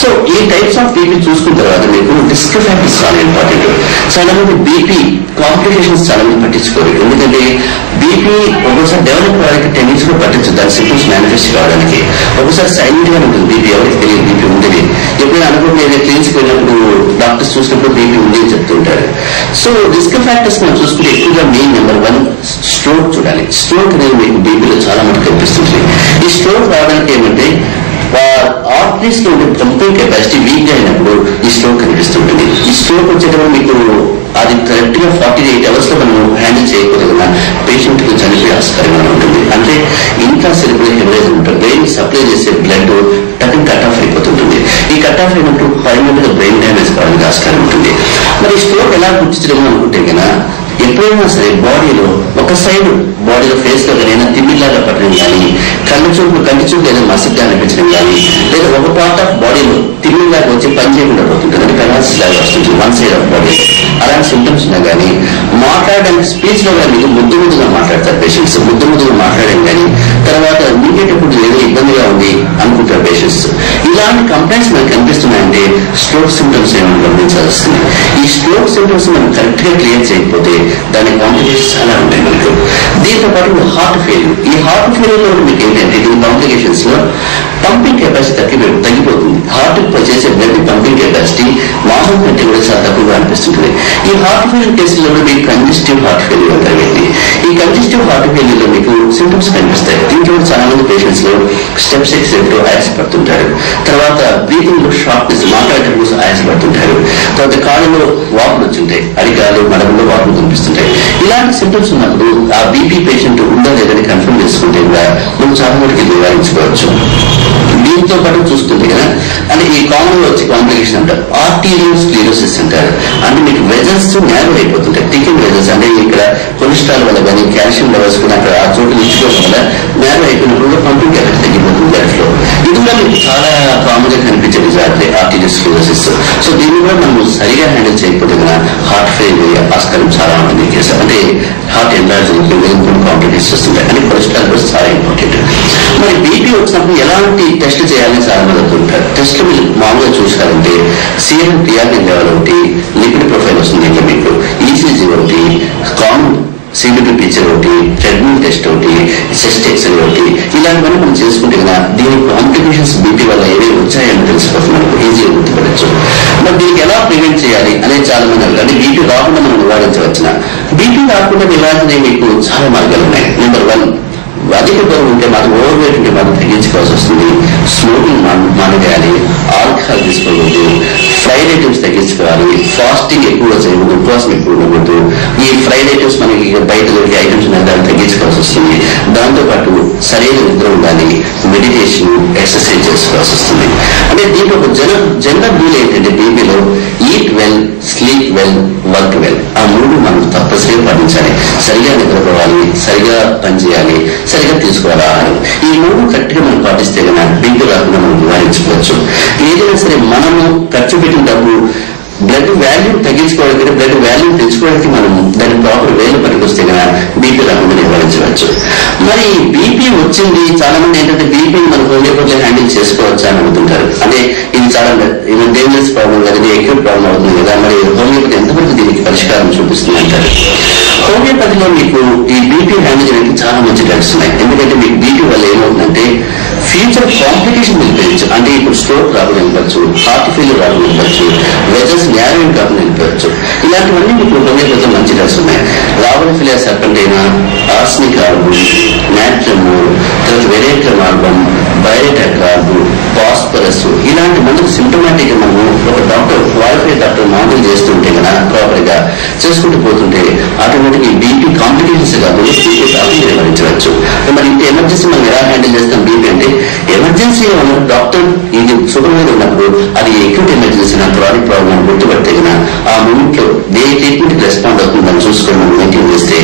సో ఈ టైప్స్ ఆఫ్ బీపీ చూసుకున్న తర్వాత మీకు రిస్క్ ఫ్యాక్టర్స్ చాలా ఇంపార్టెంట్. చాలా మంది బీపీ కాంప్లికేషన్స్ చాలా మంది పట్టించుకోరు. ఎందుకంటే బీపీ ఒక్కోసారి డెవలప్ కావడానికి 10 years కూడా పట్టించదు దాని సింప్టమ్స్ మేనిఫెస్ట్ కావడానికి. ఒకసారి సైలెంట్ గా ఉంటుంది బీపీ, ఎవరికి తెలియదు బీపీ ఉండేది. ఎప్పుడైనా అనుకుంటే క్లినిక్స్కి వెళ్ళినప్పుడు డాక్టర్స్ చూసినప్పుడు బీపీ ఉంది అని చెప్తుంటారు. సో రిస్క్ ఫ్యాక్టర్స్ మనం చూసుకుంటే ఎక్కువగా మెయిన్ నెంబర్ 1 స్ట్రోక్ చూడాలి. స్ట్రోక్ అనేది మీకు బీపీలో చాలా మటుకు కనిపిస్తుంది. ఈ స్ట్రోక్ రావడానికి ఏమంటే ఆర్టరీస్ లో ఉండే పంపింగ్ కెపాసిటీ వీక్ అయినప్పుడు ఈ స్ట్రోక్ కనిపిస్తుంటుంది. ఈ స్ట్రోక్ వచ్చేటప్పుడు మీకు అది కరెక్ట్ గా 48 hours లో మనం హ్యాండిల్ చేయకపోతే కదా పేషెంట్ కు చనిపోయే ఆస్కారంగా ఉంటుంది. అంటే ఇంకా సెరిబ్రల్ హెమరేజ్ ఉంటుంది. బ్రెయిన్ సప్లై చేసే బ్లడ్ టక్కని కట్ ఆఫ్ అయిపోతుంటుంది. ఈ కట్ ఆఫ్ అయినప్పుడు పర్మనెంట్ గా బ్రెయిన్ డ్యామేజ్ కావడానికి ఆస్కారం ఉంటుంది. మరి స్ట్రోక్ ఎలా గుర్తించడం అనుకుంటే కన్నా ఎప్పుడైనా సరే బాడీలో ఒక సైడ్ బాడీలో ఫేస్ లో కానీ తిమ్మిలాగా పట్టడం కానీ, కంటి చూపు లేదా మసగ్గా అనిపించడం కానీ, లేదా ఒక పార్ట్ ఆఫ్ బాడీలో తిమ్మిలాగా వచ్చి పని చేయకుండా పోతుంటుంది అంటే పెరాలసిస్ లాగా వస్తుంది వన్ సైడ్ ఆఫ్ బాడీ. అలాంటి సింటమ్స్ ఉన్నా కానీ మాట్లాడడానికి స్పీచ్ లో కానీ ముద్దుగా మాట్లాడతారు పేషెంట్స్. ముద్దుగా మాట్లాడడం కానీ, తర్వాత మీకేటప్పుడు ఏదో ఇబ్బందిగా ఉంది అనుకుంటారు పేషెంట్స్. ఇలాంటి కంప్లైంట్స్ మనకు కనిపిస్తున్నాయంటే స్ట్రోక్ సింటమ్స్ ఏమైనా గమనించాల్సి వస్తుంది. ఈ స్ట్రోక్ సింటమ్స్ మనం కరెక్ట్ గా క్లియర్ చేయకపోతే దాని కాంప్లికేషన్స్ చాలా ఉంటాయి మనకు. దీంతో పాటు హార్ట్ ఫెయిల్యూర్. ఈ హార్ట్ ఫెయిల్యూర్ లో మీకు ఏంటంటే దీని కాంప్లికేషన్స్ లో పంపింగ్ కెపాసిటీ తగ్గిపోతుంది. హార్ట్ చేసే బ్లడ్ పంపింగ్ కెపాసిటీ మామూలు కంటే కూడా చాలా తక్కువగా అనిపిస్తుంటుంది. ఈ హార్ట్ ఫెయిల్యూర్ కేసులో కూడా మీకు కంజెస్టివ్ హార్ట్ ఫెయిల్యూర్ అంటారు. ఈ కంజెస్టివ్ హార్ట్ ఫెయిల్యూర్ లో మీకు సింటమ్స్ కనిపిస్తాయి. దీంట్లో చాలా మంది పేషెంట్స్ లో స్టెప్స్ ఎక్సేట్తో ఆయాసపడుతుంటారు. తర్వాత బ్రీతింగ్ లో షార్ట్నెస్, మాట్లాడేటప్పుడు ఆయాసపడుతుంటారు. తర్వాత కాళ్ళలో వాపులు వచ్చుంటాయి, అడిగాలు మడమలో వాపులు కనిపిస్తుంటాయి. ఇలాంటి సింటమ్స్ ఉన్నప్పుడు ఆ బీపీ పేషెంట్ ఉందా లేదని కన్ఫర్మ్ చేసుకుంటే కూడా మనం చాలా వరకు నివారించుకోవచ్చు. దీంతో పాటు చూసుకుంటే కదా అంటే ఈ కామన్ లో వచ్చే కాంప్లికేషన్ అంటారు ఆర్టీరియల్ స్క్లెరోసిస్ అంటారు. అంటే మీకు వెజల్స్ నేరో అయిపోతుంటాయి. థికెన్ వెజల్స్ అంటే ఇక్కడ కొలెస్ట్రాల్ వల్ల కానీ కాల్షియం లెవెల్స్ కూడా అక్కడ ఆ చోటు ఇచ్చుకోవడం వల్ల నేరో అయిపోయినప్పుడు పంపింగ్ కెపాసిటీ తగ్గిపోతుంది బ్లడ్ లో. ఇది కూడా మీకు చాలా కామన్ గా కనిపించే డిజార్డే ఆర్టీరియల్ స్క్లెరోసిస్. సో దీన్ని కూడా మనం సరిగా హ్యాండిల్ చేయకపోతే కదా హార్ట్ ఫెయిల్యూర్ ఆస్కారం చాలా ఉంటుంది కేసు. అంటే హార్ట్ ఎన్లార్జింగ్ కాంప్లికేషన్స్ వస్తుంటాయి. అంటే కొలెస్ట్రాల్ కూడా చాలా ఇంపార్టెంట్. మరి బీపీ వచ్చినప్పుడు ఎలాంటి టెస్ట్ చేయాలని చాలా మంది అవుతుంటారు. టెస్ట్ మీరు మామూలుగా చూసారంటే సీరం క్రియాటిన్ లెవెల్ ఒకటి, లిపిడ్ ప్రొఫైల్ వస్తుంది. ఇంకా మీకు ఈసీజీ ఒకటి, కామన్ సిబిపి పిక్చర్ ఒకటి, ట్రెడ్మిల్ టెస్ట్ ఒకటి, చెస్ట్ ఎక్స్రే ఒకటి, ఇలాంటివన్నీ మనం చేసుకుంటే కదా దీని కాంప్లికేషన్స్ బీపీ వల్ల ఏమేమి వచ్చాయని తెలిసిపోతుంది. మనకు ఈజీగా గుర్తుపడచ్చు. మరి దీనికి ఎలా ప్రివెంట్ చేయాలి అనేది చాలా మంది అన్నారు. అంటే బీపీ రాకుండా మనం నివారించవచ్చున. బీపీ రాకుండా నివారించే మీకు చాలా మార్గాలు ఉన్నాయి. నెంబర్ 1, అధిక బరువు ఉంటే మాత్రం ఓవర్ వెయిట్ ఉంటే మాత్రం తగ్గించుకోవాల్సి వస్తుంది. స్మోకింగ్ మానేయాలి, ఆల్కహాల్ తీసుకోకూడదు, ఫ్రైడ్ ఐటమ్స్ తగ్గించుకోవాలి, ఫాస్టింగ్ ఎక్కువగా చేయకూడదు, ఉపవాసం ఎక్కువ ఉండకూడదు. ఈ ఫ్రైడ్ ఐటమ్స్ మనకి బయట దొరికే ఐటమ్స్ ఉన్నాయి, దాన్ని తగ్గించుకోవాల్సి వస్తుంది. దాంతోపాటు సరైన నిద్ర ఉండాలి, మెడిటేషన్, ఎక్సర్సైజ్ చేసుకోవాల్సి వస్తుంది. అంటే దీంట్లో ఒక జనరల్ రూల్ ఏంటంటే బీపీలో eat well, sleep well, work well, ఆ 3 మనం తప్పనిసరిగా పాటించాలి. సరిగా నిద్రపోవాలి, సరిగా పనిచేయాలి, సరిగా తీసుకోవాలి ఆహారం. ఈ 3 కరెక్ట్ గా మనం పాటిస్తే కనుక బీపీ రాకుండా మనం నివారించుకోవచ్చు. ఏదైనా సరే మనము ఖర్చు పెట్టిన డబ్బు బ్లడ్ వాల్యూ తగ్గించుకోవడానికి, బ్లడ్ వాల్యూ తెచ్చుకోవడానికి మనం దాన్ని ప్రాపర్ వేలు పనికొస్తే కనుక బీపీ రాకుండా నివారించవచ్చు. మరి బీపీ వచ్చింది చాలా మంది ఏంటంటే బీపీ మనం హోమియోపతి హ్యాండిల్ చేసుకోవచ్చా అని అడుగుతుంటారు. అంటే ఇది చాలా డేంజరస్ ప్రాబ్లం కదా, ఇది ఎక్కువ ప్రాబ్లం అవుతుంది కదా, మరి హోమియోపతి ఎంతవరకు దీనికి పరిష్కారం చూపిస్తుంది అంటారు. హోమియోపతిలో మీకు ఈ బీపీ హ్యాండిల్ చేయడానికి చాలా మంచి డ్రగ్స్ ఉన్నాయి. ఎందుకంటే మీకు బీపీ వల్ల ఏమవుతుందంటే ఫ్యూచర్ కాంప్లికేషన్ వెళ్ళిపోయచ్చు. అంటే ఇప్పుడు స్ట్రోక్ రాకుండా వెళ్ళిపోవచ్చు, హార్ట్ ఫెయిల్యూర్ రాకుండా వెళ్ళిపోవచ్చు, వెజల్స్ న్యారోయింగ్ కాకుండా వెళ్ళిపోవచ్చు. ఇలాంటివన్నీ మీకు హోమియోపతిలో మంచి డ్రగ్స్ ఉన్నాయి. రావణఫిలియా సర్పెంటైనా, ఆర్సనిక్ కార్బన్, నాట్రమోర్, తర్వాత వెరేట్రమ్ ఆల్బమ్, బయోటెక్ కార్బు, ఫాస్ఫరస్, ఇలాంటి మందులు సిమ్టమాటిక్ మనము ఒక డాక్టర్ క్వాలిఫైడ్ డాక్టర్ మానిటర్ చేస్తుంటే కదా ప్రాపర్ గా చేసుకుంటూ పోతుంటే ఆటోమేటిక్ ఈ బీపీ కాంప్లికేషన్స్ కాదు బీపీ ప్రాబ్లం నివారించవచ్చు. మరి ఇంత ఎమర్జెన్సీ మనం ఎలా హ్యాండిల్ చేస్తాం బీపీ అంటే ఎమర్జెన్సీ ఉన్న డాక్టర్ ఇది షుగర్ మీద ఉన్నప్పుడు అది ఎక్యూట్ ఎమర్జెన్సీ నా క్రానిక్ ప్రాబ్లం గుర్తుపడితే కదా ఆ మూమెంట్ లో ఏ ట్రీట్మెంట్ రెస్పాండ్ అవుతుంది దాన్ని చూసుకొని మనం మెయింటైన్ చేస్తే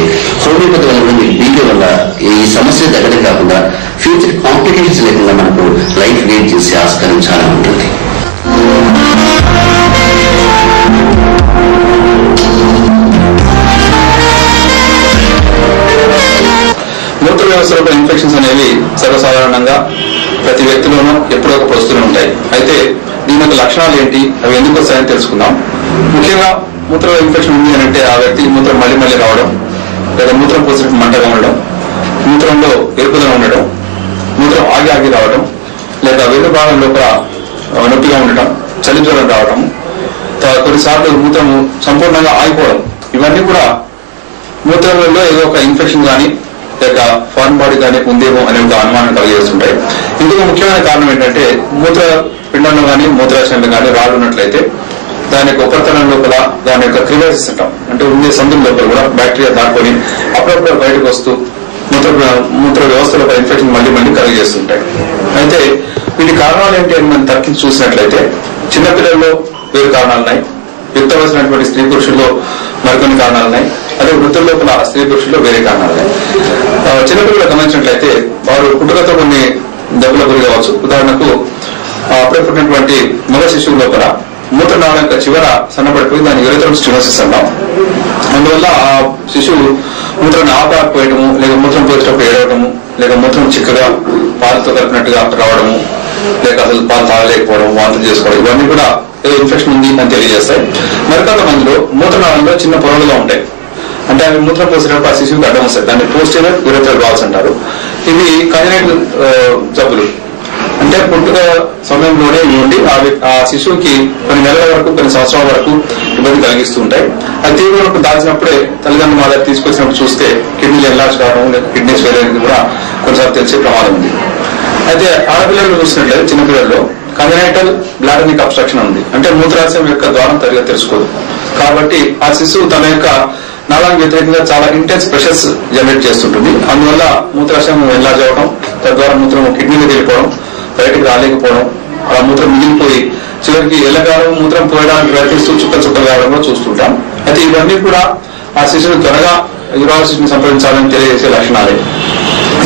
హోమియోపతి వల్ల కూడా మీకు బీపీ వల్ల ఈ సమస్య తగ్గడం కాకుండా ఫ్యూచర్ కాంప్లికేషన్స్ లేకుండా మనకు లైఫ్ లీడ్ చేసే ఆస్కారం చాలా ఉంటుంది. మూత్ర వ్యవస్థలో ఇన్ఫెక్షన్స్ అనేవి సర్వసాధారణంగా ప్రతి వ్యక్తిలోనూ ఎప్పుడో ఒక వస్తూనే ఉంటాయి. అయితే దీని యొక్క లక్షణాలు ఏంటి, అవి ఎందుకు వస్తాయని తెలుసుకుందాం. ముఖ్యంగా మూత్ర ఇన్ఫెక్షన్ ఉంది అని అంటే ఆ వ్యక్తి మూత్రం మళ్ళీ మళ్ళీ రావడం, లేదా మూత్రం పోసినట్టు మంటగా ఉండడం, మూత్రంలో ఎరుపుదనం ఉండడం, మూత్రం ఆగి ఆగి రావడం, లేదా వెన్ను భాగం లోపల నొప్పిగా ఉండటం, చలి జ్వరం రావడం, కొన్నిసార్లు మూత్రము సంపూర్ణంగా ఆగిపోవడం, ఇవన్నీ కూడా మూత్రంలో ఏదో ఒక ఇన్ఫెక్షన్ కానీ లేక ఫారెన్ బాడీ కానీ ఉందేమో అనే ఒక అనుమానం కలిగేస్తుంటాయి. ఇంకొక ముఖ్యమైన కారణం ఏంటంటే మూత్ర పిండంలో కానీ మూత్రాశయంలో కానీ రాళ్ళు ఉన్నట్లయితే దాని యొక్క ఉపరితలం లోపల దాని యొక్క క్రియాసిస్ అంటాం, అంటే ఉండే సందుల లోపల కూడా బ్యాక్టీరియా దాటుకొని అప్పుడప్పుడు బయటకు వస్తూ మూత్ర వ్యవస్థలో ఇన్ఫెక్షన్ మళ్ళీ మళ్ళీ కలిగజేస్తుంటాయి. అయితే వీటి కారణాలు ఏంటి అని మనం తర్కించి చూసినట్లయితే చిన్నపిల్లల్లో వేరు కారణాలున్నాయి, యుక్త వయసున్నటువంటి స్త్రీ పురుషుల్లో మరికొన్ని కారణాలున్నాయి, అదే వృద్ధుల లోపల స్త్రీ పురుషుల్లో వేరే కారణాలున్నాయి. చిన్నపిల్లలు గమనించినట్లయితే వారు పుట్టుకతో కొన్ని దెబ్బల గురి కావచ్చు. ఉదాహరణకు అప్పుడే పుట్టినటువంటి మగ శిశువు లోపల మూత్రనాళం యొక్క చివర సన్నపడిపోయి దాన్ని యూరెథ్రల్ స్టెనోసిస్ అంటాం. అందువల్ల ఆ శిశువు మూత్రాన్ని ఆపాకపోయడము, లేక మూత్రం పోసేటప్పుడు ఏడవడము, లేక మూత్రం చిక్కగా పాలతో కలిపినట్టుగా రావడము, లేక అసలు పాలు తాగలేకపోవడం, వాంతులు చేసుకోవడం, ఇవన్నీ కూడా ఏదో ఇన్ఫెక్షన్ ఉంది అని తెలియజేస్తాయి. మరికొంత మందిలో మూత్రనాళంలో చిన్న పొరలుగా ఉంటాయి, అంటే అవి మూత్రం పోసేటప్పుడు ఆ శిశువుకి అడ్డం వస్తాయి. దాన్ని పోస్టీరియర్ యూరెథ్రల్ వాల్వ్స్ అంటారు. ఇవి కంజనైటల్ జబ్బులు. అంటే పుట్టుక సమయంలోనే నుండి ఆ శిశువుకి కొన్ని నెలల వరకు కొన్ని సంవత్సరాల వరకు ఇబ్బంది కలిగిస్తూ ఉంటాయి. అది తీవ్ర దాల్చినప్పుడే తల్లిదండ్రులు మా దగ్గర తీసుకొచ్చినప్పుడు చూస్తే కిడ్నీలు ఎన్లార్జ్ కావడం లేదా కిడ్నీస్ ఫెయిల్ అనేది కూడా కొన్నిసార్లు తెలిసే ప్రమాదం ఉంది. అయితే ఆడపిల్లలు చూసినట్లయితే చిన్నపిల్లల్లో కంజనైటల్ బ్లాడమిక్ అబ్స్ట్రక్షన్ ఉంది. అంటే మూత్రాశయం యొక్క ద్వారం సరిగా తెలుసుకోదు. కాబట్టి ఆ శిశువు తన యొక్క నాళానికి వ్యతిరేకంగా చాలా ఇంటెన్స్ ప్రెషర్స్ జనరేట్ చేస్తుంటుంది. అందువల్ల మూత్రాశయం ఎన్లార్జ్ అవ్వడం, తద్వారా మూత్రం కిడ్నీలోకి వెళ్ళిపోవడం, బయటకు రాలేకపోవడం, అలా మూత్రం మిగిలిపోయి చివరికి ఎల్లకాలం మూత్రం పోయడానికి ప్రయత్నిస్తూ చుక్కలు కావడం కూడా చూస్తుంటాం. అయితే ఇవన్నీ కూడా ఆ శిశువుని త్వరగా యూరాలజిస్ట్ ని సంప్రదించాలని తెలియజేసే లక్షణాలే.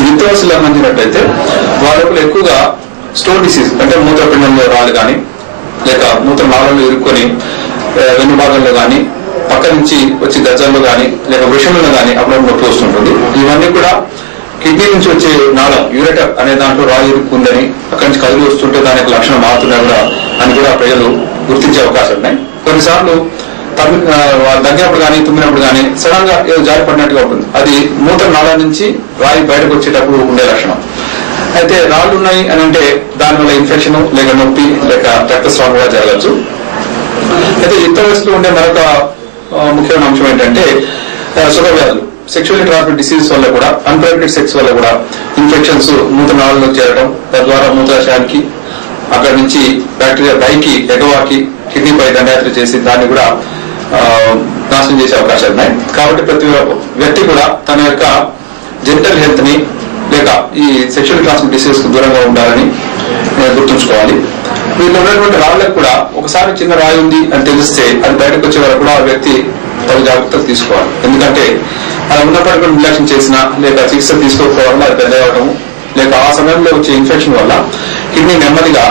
యుక్తవయసులో గమనించినట్లయితే వాళ్ళకు ఎక్కువగా స్టోన్ డిసీజ్ అంటే మూత్రపిండంలో రాళ్ళు కానీ లేక మూత్ర నాళంలో ఇరుక్కొని వెన్ను భాగంలో కానీ పక్క నుంచి వచ్చి గజ్జల్లో కానీ లేక విషయంలో కానీ అప్పుడప్పుడు నొప్పి వస్తుంటుంది. ఇవన్నీ కూడా కిడ్నీ నుంచి వచ్చే నాళం యూరేటర్ అనే దాంట్లో రాయి ఇరుక్కుందని అక్కడి నుంచి కదిలి వస్తుంటే దాని యొక్క లక్షణం మారుతున్నా కూడా అని కూడా ప్రజలు గుర్తించే అవకాశం ఉన్నాయి. కొన్నిసార్లు దగ్గినప్పుడు కానీ తుమ్మినప్పుడు కానీ సడన్ గా ఏదో జారి పడినట్టుగా ఉంటుంది. అది మూత్ర నాళం నుంచి రాయి బయటకు వచ్చేటప్పుడు ఉండే లక్షణం. అయితే రాళ్ళు ఉన్నాయి అని అంటే దానివల్ల ఇన్ఫెక్షన్ లేక నొప్పి లేక రక్తస్రావం కూడా జరగచ్చు. అయితే యుక్త వయసులో ఉండే మరొక ముఖ్యమైన అంశం ఏంటంటే సుఖవ్యాధులు, సెక్షువల్లీ ట్రాన్స్మిటెడ్ డిసీజ్ వల్ల కూడా, అన్ప్రొటెక్టెడ్ సెక్స్ వల్ల కూడా ఇన్ఫెక్షన్స్ మూత్రనాళంలో చేరడం, తద్వారా మూత్రాశయానికి అక్కడి నుంచి బ్యాక్టీరియా పైకి ఎగవాకి కిడ్నీపై దండయాత్ర చేసి దాన్ని కూడా నాశనం చేసే అవకాశాలు ఉన్నాయి. కాబట్టి ప్రతి వ్యక్తి కూడా తన యొక్క జెంటల్ హెల్త్ ని లేక ఈ సెక్షువల్ ట్రాన్స్మిటెడ్ డిసీజ్ కు దూరంగా ఉండాలని గుర్తుంచుకోవాలి. వీళ్ళు ఉన్నటువంటి రాళ్ళకు కూడా ఒకసారి చిన్న రాయి ఉంది అని తెలిస్తే అది బయటకు వచ్చే వరకు కూడా ఆ వ్యక్తి పలు జాగ్రత్తలు తీసుకోవాలి. ఎందుకంటే అది ఉన్నప్పటికీ నిర్లక్ష్యం చేసినా లేక చికిత్స తీసుకోకపోవడం వల్ల అది పెద్ద అవడము లేక ఆ సమయంలో వచ్చే ఇన్ఫెక్షన్ వల్ల కిడ్నీ నెమ్మదిగా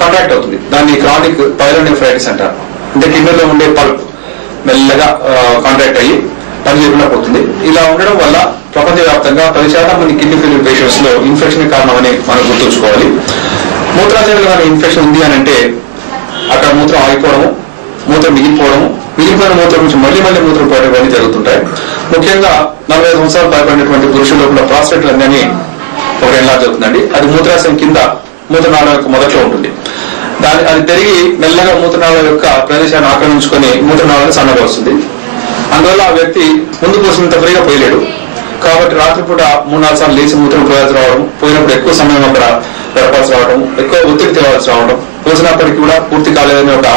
కాంట్రాక్ట్ అవుతుంది. దాన్ని క్రానిక్ పైలోనెఫ్రైటిస్ అంటారు. అంటే కిడ్నీలో ఉండే పల్ప్ మెల్లగా కాంట్రాక్ట్ అయ్యి పని చేయకుండా పోతుంది. ఇలా ఉండడం వల్ల ప్రపంచవ్యాప్తంగా 10% మంది కిడ్నీ ఫెయిల్యూర్ పేషెంట్స్ లో ఇన్ఫెక్షన్ కారణమని మనం గుర్తుంచుకోవాలి. మూత్రాశయంలో కానీ ఇన్ఫెక్షన్ ఉంది అని అంటే అక్కడ మూత్రం ఆగిపోవడము, మూత్రం మిగిలిపోవడము, మిగిలిపోయిన మూత్రం నుంచి మళ్లీ మూత్రం పోవడం ఇవన్నీ జరుగుతుంటాయి. ముఖ్యంగా 45 సంవత్సరాలు పైబడినటువంటి పురుషుల్లో కూడా ప్రాస్టేట్ లంగ్ ఒకటి ఎన్లార్జ్ అవుతుందండి. అది మూత్రాశయం కింద మూత్రనాళం యొక్క మొదట్లో ఉంటుంది. అది పెరిగి మెల్లగా మూత్రనాళం యొక్క ప్రదేశాన్ని ఆక్రమించుకొని మూత్రనాళాన్ని సన్నగా వస్తుంది. అందువల్ల ఆ వ్యక్తి ముందు పోసినంత ఫ్రీగా పోయలేడు. కాబట్టి రాత్రిపూట 3-4 సార్లు లేచి మూత్రం పోయాల్సి రావడం, పోయినప్పుడు ఎక్కువ సమయం అక్కడ గడపాల్సి రావడం, ఎక్కువ ఒత్తిడి తేవాల్సి రావడం, పోసినప్పటికీ కూడా పూర్తి కాలేదని ఒక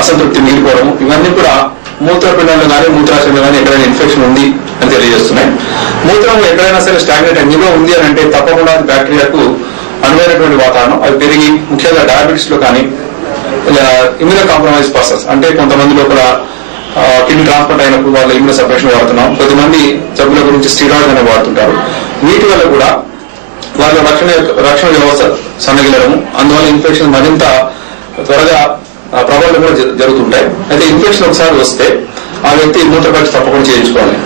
అసంతృప్తి మిగిలిపోవడం, ఇవన్నీ కూడా మూత్రపిండంలో కానీ మూత్రాశయంలో కానీ ఎక్కడైనా ఇన్ఫెక్షన్ ఉంది అని తెలియజేస్తున్నాయి. మూత్రం ఎక్కడైనా సరే స్టాగ్నేట్ నిల్వ ఉంది అని అంటే తప్పకుండా బ్యాక్టీరియాకు అనువైనటువంటి వాతావరణం అది పెరిగి ముఖ్యంగా డయాబెటిస్ లో కానీ ఇమ్యూనో కాంప్రమైజ్ పర్సన్స్ అంటే కొంతమంది లోపల కిడ్నీ ట్రాన్స్ప్లాంట్ అయినప్పుడు వాళ్ళ ఇమ్యూనో సప్రెషన్ వాడుతున్నాం, కొద్దిమంది జబ్బుల గురించి స్టీరాయిడ్ అనే వాడుతుంటారు. వీటి వల్ల కూడా వాళ్ళ రక్షణ వ్యవస్థ సన్నగిలడము, అందువల్ల ఇన్ఫెక్షన్ మరింత త్వరగా ప్రబలం కూడా జరుగుతుంటాయి. అయితే ఇన్ఫెక్షన్ ఒకసారి వస్తే ఆ వ్యక్తి మూత్ర పరీక్ష తప్పకుండా చేయించుకోవాలి.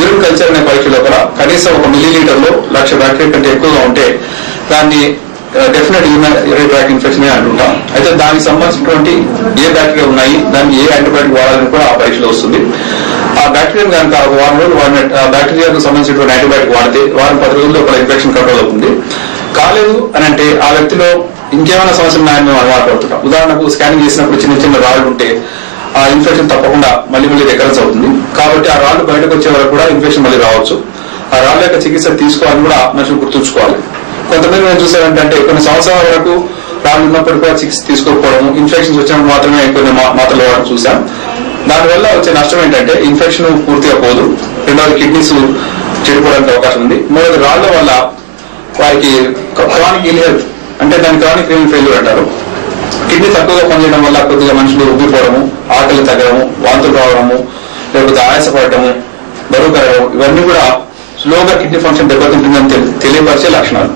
యూరిన్ కల్చర్ అనే పరీక్ష లోపల కనీసం 1 మిల్లీలీటర్లో 1,00,000 బ్యాక్టీరియా కంటే ఎక్కువగా ఉంటే దాన్ని డెఫినెట్ యూరినరీ ట్రాక్ట్ ఇన్ఫెక్షన్ అంటుంటాం. అయితే దానికి సంబంధించినటువంటి ఏ బ్యాక్టీరియా ఉన్నాయి, దానికి ఏ యాంటీబయాటిక్ వాడాలని కూడా ఆ పరీక్షలో వస్తుంది. ఆ బ్యాక్టీరియా కనుక 1 వారం రోజులు బ్యాక్టీరియాకు సంబంధించినటువంటి యాంటీబయాటిక్ వాడితే 10 రోజుల్లో ఒక ఇన్ఫెక్షన్ కంట్రోల్ అవుతుంది. కాలేదు అని అంటే ఆ వ్యక్తిలో ఇంకేమైనా సమస్యలు ఉన్నాయని మేము అనుమానపడుతున్నాం. ఉదాహరణకు స్కానింగ్ చేసినప్పుడు చిన్న రాళ్ళు ఉంటే ఆ ఇన్ఫెక్షన్ తప్పకుండా మళ్ళీ రికరెన్స్ అవుతుంది. కాబట్టి ఆ రాళ్ళు బయటకు వచ్చే వరకు కూడా ఇన్ఫెక్షన్ మళ్ళీ రావచ్చు. ఆ రాళ్ళ యొక్క చికిత్స తీసుకోవాలని కూడా మనుషులు గుర్తుంచుకోవాలి. కొంతమంది మేము చూసారంటే కొన్ని సంవత్సరాల వరకు రాళ్ళు ఉన్నప్పటికీ కూడా చికిత్స తీసుకోకపోవడం, ఇన్ఫెక్షన్స్ వచ్చినప్పుడు మాత్రమే కొన్ని మాత్రలు వాడడం చూసాం. దానివల్ల వచ్చే నష్టం ఏంటంటే ఇన్ఫెక్షన్ పూర్తిగా పోదు, రెండవది కిడ్నీస్ చెడిపోవడానికి అవకాశం ఉంది, మూడవది రాళ్ల వల్ల వారికి క్రానిక్ ఇల్ హెల్త్ అంటే దాని క్రానిక్ రీనల్ ఫెయిల్యూర్ అంటారు. కిడ్నీ తక్కువగా పనిచేయడం వల్ల కొద్దిగా మనుషులు ఉబ్బిపోవడము, ఆకలి తగ్గడము, వాంతులు రావడము, లేకపోతే ఆయాసపడటము, బరువు పెరగడం, ఇవన్నీ కూడా స్లోగా కిడ్నీ ఫంక్షన్ దెబ్బతింటుందని తెలియపరిచే లక్షణాలు.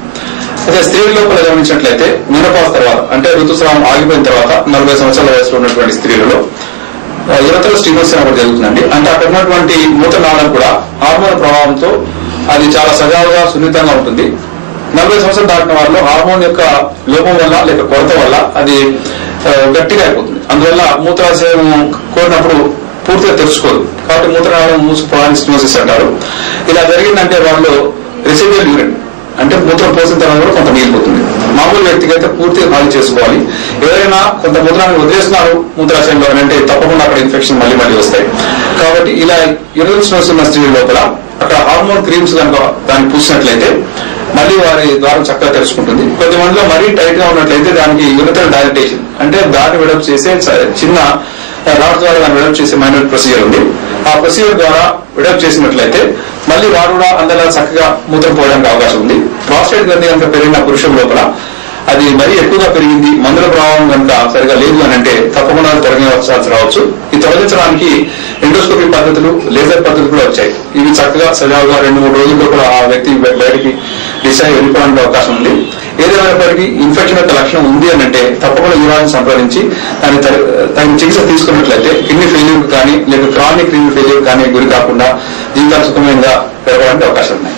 అయితే స్త్రీల లోపల గమనించినట్లయితే మెనోపాజ్ తర్వాత అంటే ఋతుస్రావం ఆగిపోయిన తర్వాత 40 సంవత్సరాల వయసులో ఉన్నటువంటి స్త్రీలలో యువతలో స్టీనోసిస్ అనేది జరుగుతుందండి. అంటే అక్కడ ఉన్నటువంటి మూత్రనాళం కూడా హార్మోన్ ప్రభావంతో అది చాలా సజావుగా సున్నితంగా ఉంటుంది. 40 సంవత్సరాలు దాటిన వారిలో హార్మోన్ యొక్క లోపం వల్ల లేక కొరత వల్ల అది గట్టిగా అయిపోతుంది. అందువల్ల మూత్రాశయం కోరినప్పుడు పూర్తిగా తెరుచుకోదు. కాబట్టి మూత్రనాళం మూసుకుపోవడానికి స్టీనోసిస్ అంటారు. ఇలా జరిగిందంటే వాళ్ళు రెసిడ్యువల్ యూరిన్ అంటే మూత్రం పోసిన తర్వాత కూడా కొంత మిగిలిపోతుంది. మామూలు వ్యక్తికి అయితే పూర్తిగా ఖాళీ చేసుకోవాలి. ఎవరైనా కొంత మూత్రాన్ని వదిలేస్తున్నారు మూత్రాశయంలో అంటే తప్పకుండా అక్కడ ఇన్ఫెక్షన్ మళ్ళీ వస్తాయి. కాబట్టి ఇలా యూరినల్ స్టోన్స్ ఉన్న స్త్రీ లోపల అక్కడ హార్మోన్ క్రీమ్స్ కనుక దాన్ని పూసినట్లయితే మళ్ళీ వారి ద్వారం చక్కగా తెరుచుకుంటుంది. కొంతమందిలో మరీ టైట్ గా ఉన్నట్లయితే దానికి యూరిథరల్ డైలటేషన్ అంటే దాన్ని వెడప్ చేసే చిన్న రాడ్ ద్వారా దాన్ని వెడప్ చేసే మైనర్ ప్రొసీజర్ ఉంది. ఆ ప్రొసీజర్ ద్వారా వెడప్ చేసినట్లయితే మళ్ళీ వారు కూడా అందరిలా చక్కగా మూత్రం పోవడానికి అవకాశం ఉంది. ప్రాస్టేట్ గ్రంథి కనుక పెరిగిన పురుషుల లోపల అది మరీ ఎక్కువగా పెరిగింది, మందుల ప్రభావం కనుక సరిగా లేదు అని అంటే తప్పకుండా తొలగించాల్సి రావచ్చు. ఈ తొలగించడానికి ఎండోస్కోపీ పద్ధతులు, లేజర్ పద్ధతులు కూడా వచ్చాయి. ఇవి చక్కగా సజావుగా 2-3 రోజుల్లో కూడా ఆ వ్యక్తి బయటికి డిశ్చార్జ్ వెళ్ళిపోవడానికి అవకాశం ఉంది. ఏదేమైనప్పటికీ ఇన్ఫెక్షన్ యొక్క లక్షణం ఉంది అని అంటే తప్పకుండా యూరాన్ని సంప్రదించి దాని చికిత్స తీసుకున్నట్లయితే కిడ్నీ ఫెయిల్యూర్ కానీ లేదా క్రానిక్ కిడ్నీ ఫెయిల్యూర్ కానీ గురి కాకుండా జీవితాలు సుఖంగా పెరగడానికి అవకాశం ఉన్నాయి.